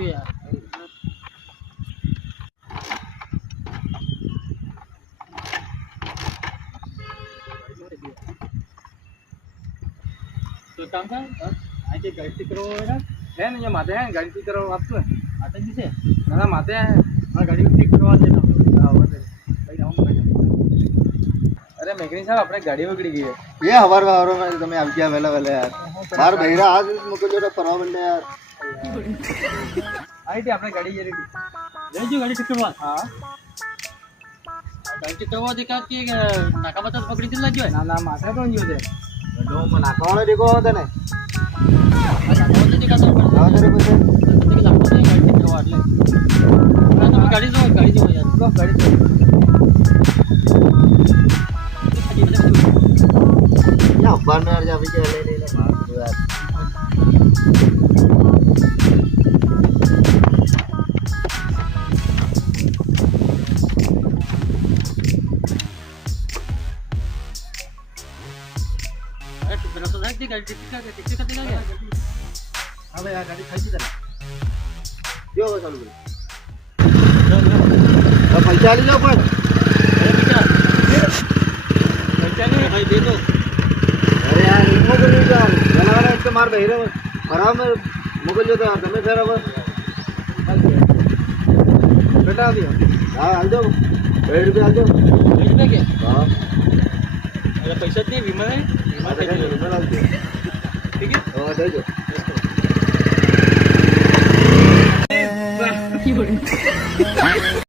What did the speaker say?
જોઈએ યાર. તો કામ કર આજે ગાડી ઠીક કરવો હોય ને હે ને અહીંયા માથે હે ને ગાડી ઠીક કરવા આપશું ને માથે જ છે ના માથે મારે ગાડી ઠીક કરવા છે તો હા અરે મેકની સાહેબ આપણે ગાડી બગડી ગઈ એ હવાર તમે આવી ગયા વહેલા વહેલા યાર બાર બહેરા આજ મૂકો જોડે ફરવા માંડે યાર આવી હતી આપણે ગાડી જરી લેજો ગાડી ઠીક કરવા હા ગાડી ઠીક કરવા દેખા કે નાકા બતા પકડી દીધા જો ના ના માથે કોણ ગયો છે ડો મને નાખવાનો દેખો હતો ને ગાડી જો યાર ગાડી અબ્બાનો યાર આવી ગયા લઈ લઈને ભાગ યાર હવે આ ગાડી ખાઈ દીધા જો હવે ચાલુ કરી પૈસા લઈ લો પણ ભાઈ દે દો અરે યાર મોકલ નહીં જાવ ઘણા એક તો માર બહેરો બરાબર મોકલજો તો તમે બરાબર બેટા આવ્યો હા હાલ દો 2 રૂપિયા હાલ દો 2 રૂપિયા કે હા અરે પૈસા જ નહીં વીમા થઈ ગયો વીમા હાલ દો ઠીક છે હા દેજો કી બોલી